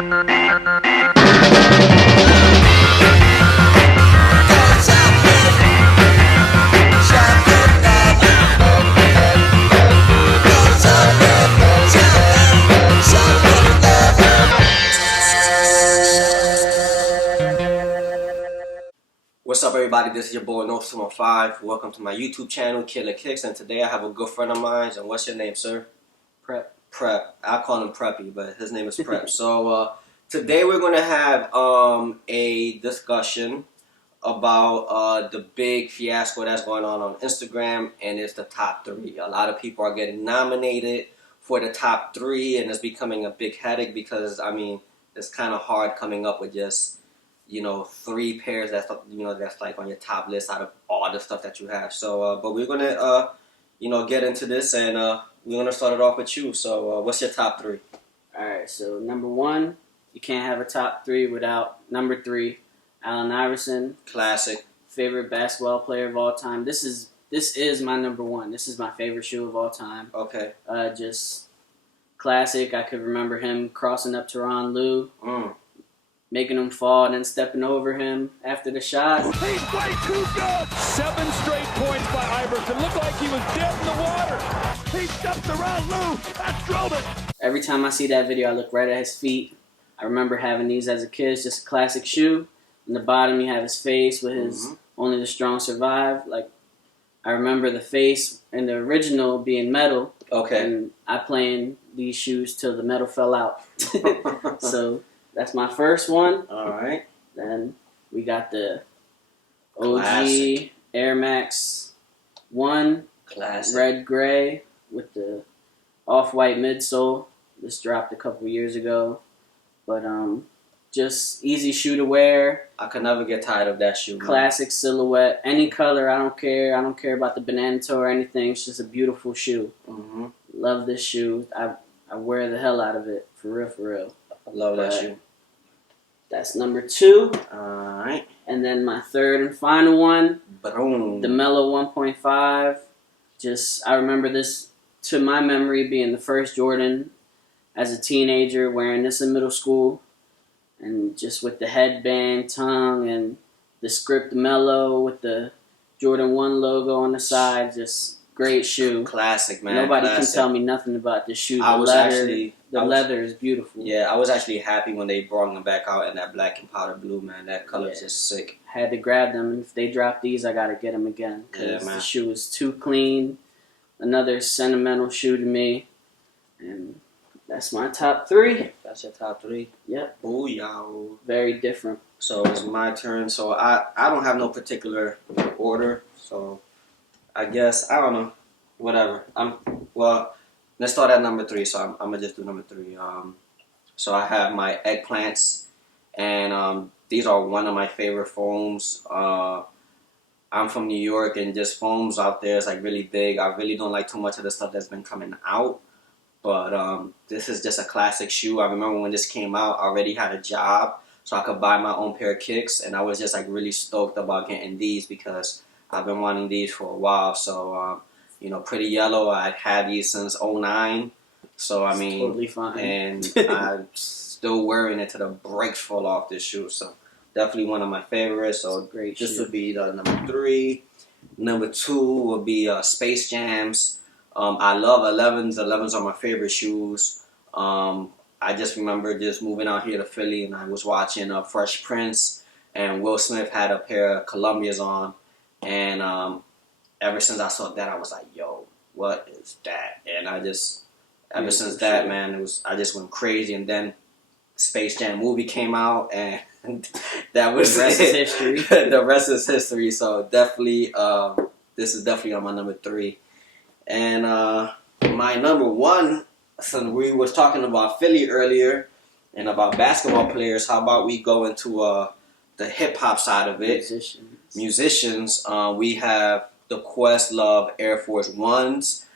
What's up, everybody? This is your boy No5. Welcome to my YouTube channel, Killakicks, and today I have a good friend of mine. And what's your name, sir? Prep. Prep. I call him Preppy, but his name is Prep. So today we're going to have a discussion about the big fiasco that's going on Instagram, and it's the top 3. A lot of people are getting nominated for the top 3, and it's becoming a big headache because, I mean, it's kind of hard coming up with just 3 pairs that's that's like on your top list out of all the stuff that you have. So but we're gonna get into this, and we're gonna start it off with you. So what's your top 3? Alright, so number 1, you can't have a top 3 without number 3, Allen Iverson. Classic. Favorite basketball player of all time. This is my number 1. This is my favorite shoe of all time. Okay. Just classic. I could remember him crossing up Tyronn Lue. Making him fall and then stepping over him after the shot. He's way too good! 7 straight points by Iverson. Looked like he was dead in the water. He stepped around Lou. That drilled it. Every time I see that video, I look right at his feet. I remember having these as a kid. It's just a classic shoe. In the bottom, you have his face with his "Only the Strong Survive." Like, I remember the face in the original being metal. Okay. And I playing these shoes till the metal fell out. So that's my first one. Alright. Then we got the OG Classic. Air Max 1. Classic. Red gray with the off-white midsole. This dropped a couple years ago. But just easy shoe to wear. I could never get tired of that shoe. Classic silhouette. Any color, I don't care. I don't care about the banana toe or anything. It's just a beautiful shoe. Love this shoe. I wear the hell out of it. For real, for real. I love that shoe. That's number 2. Alright. And then my third and final one, Boom. the Mellow 1.5. Just, I remember this, to my memory, being the first Jordan as a teenager, wearing this in middle school. And just with the headband, tongue, and the script Mellow with the Jordan 1 logo on the side. Just great shoe. Classic, man. Nobody Classic. can tell me nothing about this shoe. The leather is beautiful. Yeah, I was actually happy when they brought them back out in that black and powder blue, man. That color is just sick. Had to grab them. If they drop these, I gotta get them again. Because the shoe is too clean. Another sentimental shoe to me. And that's my top 3. That's your top 3? Yep. Booyah. Very different. So it's my turn. So I don't have no particular order. So I guess, I don't know. Whatever. Let's start at number 3. So I'm gonna just do number 3. So I have my eggplants, and these are one of my favorite foams. I'm from New York, and just foams out there is like really big. I really don't like too much of the stuff that's been coming out, but this is just a classic shoe. I remember when this came out, I already had a job, so I could buy my own pair of kicks, and I was just like really stoked about getting these because I've been wanting these for a while. So Pretty Yellow, I'd had these since '09. So, I mean, totally fine. And I'm still wearing it till the brakes fall off this shoe. So, definitely one of my favorites. So, great this shoe. would be the number 3. Number 2 would be Space Jams. I love 11s. 11s are my favorite shoes. I just remember just moving out here to Philly, and I was watching Fresh Prince, and Will Smith had a pair of Columbias on. And ever since I saw that, I was like, yo, what is that? And I just, ever since that, man, I just went crazy. And then Space Jam movie came out, and that was the rest is history. The rest is history. So definitely, this is definitely on my number 3. And my number 1, since we was talking about Philly earlier and about basketball players, how about we go into the hip hop side of it? Musicians. We have the Questlove Air Force Ones.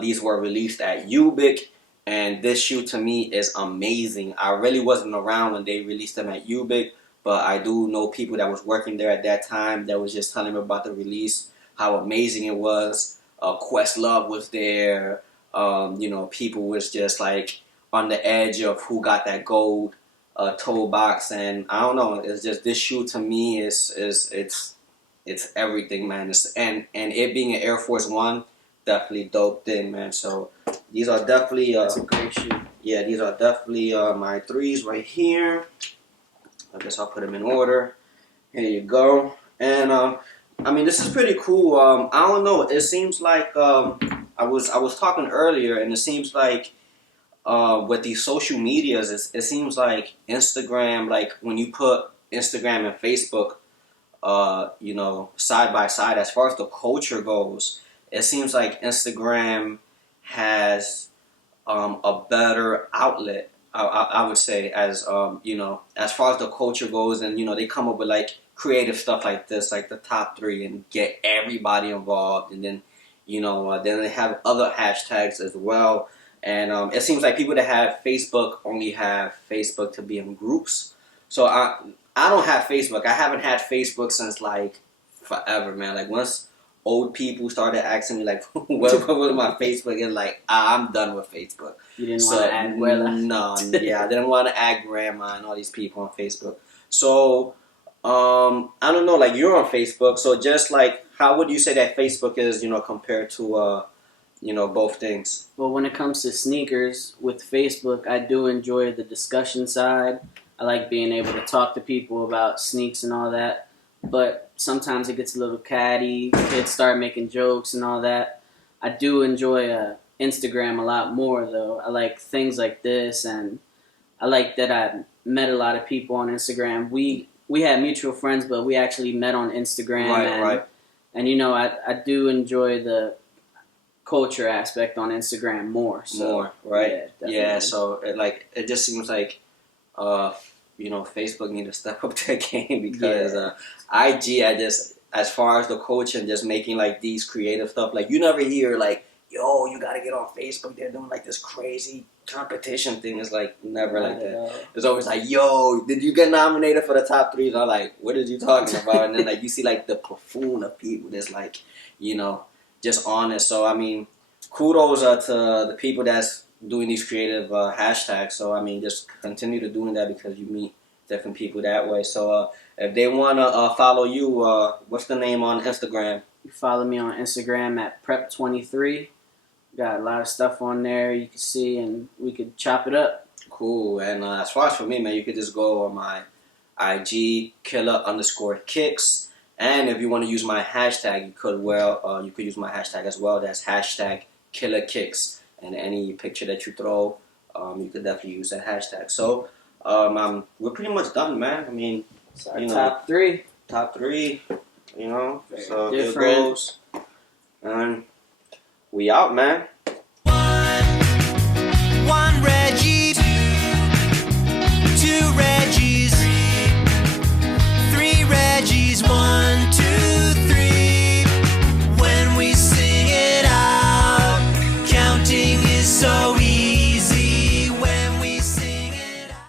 These were released at Ubik, and this shoe to me is amazing. I really wasn't around when they released them at Ubik, but I do know people that was working there at that time that was just telling me about the release, how amazing it was. Questlove was there. People was just like on the edge of who got that gold toe box, and I don't know. It's just this shoe to me it's everything, man. And it being an Air Force One, definitely dope thing, man. So these are definitely That's a great shoe. yeah, these are definitely my threes right here. I guess I'll put them in order. Here you go. And I mean, this is pretty cool. I don't know. It seems like I was talking earlier, and it seems like with these social medias, it seems like Instagram, like when you put Instagram and Facebook, side by side, as far as the culture goes, it seems like Instagram has a better outlet. I would say, as as far as the culture goes, and they come up with like creative stuff like this, like the top three, and get everybody involved, and then then they have other hashtags as well. And it seems like people that have Facebook only have Facebook to be in groups. So I don't have Facebook. I haven't had Facebook since like forever, man. Like once old people started asking me like what was my Facebook, and like I'm done with Facebook. You didn't want to add Abuela? No, yeah, I didn't want to add grandma and all these people on Facebook. So I don't know, like you're on Facebook, so just like how would you say that Facebook is, compared to both things? Well, when it comes to sneakers with Facebook, I do enjoy the discussion side. I like being able to talk to people about sneaks and all that. But sometimes it gets a little catty. Kids start making jokes and all that. I do enjoy Instagram a lot more, though. I like things like this, and I like that I met a lot of people on Instagram. We had mutual friends, but we actually met on Instagram. Right. And I do enjoy the culture aspect on Instagram more. So, more, right? Yeah, so it just seems like Facebook need to step up their game, because IG, as far as the coach and just making like these creative stuff, like you never hear like, yo, you gotta get on Facebook, they're doing like this crazy competition thing. It's like never like that. It's always like, yo, did you get nominated for the top three? And I'm like, what are you talking about? And then like you see like the platoon of people that's like, just honest. So I mean, kudos to the people that's doing these creative hashtags. So I mean, just continue to doing that, because you meet different people that way. So if they want to follow you, what's the name on Instagram? You follow me on Instagram at Prep23. Got a lot of stuff on there you can see, and we could chop it up. Cool. And as far as for me, man, you could just go on my IG, killer_kicks. And if you want to use my hashtag, you could use my hashtag as well. That's hashtag killakicks. And any picture that you throw, you could definitely use that hashtag. So we're pretty much done, man. I mean, Top three. Top three, so different. here goes. And we out, man.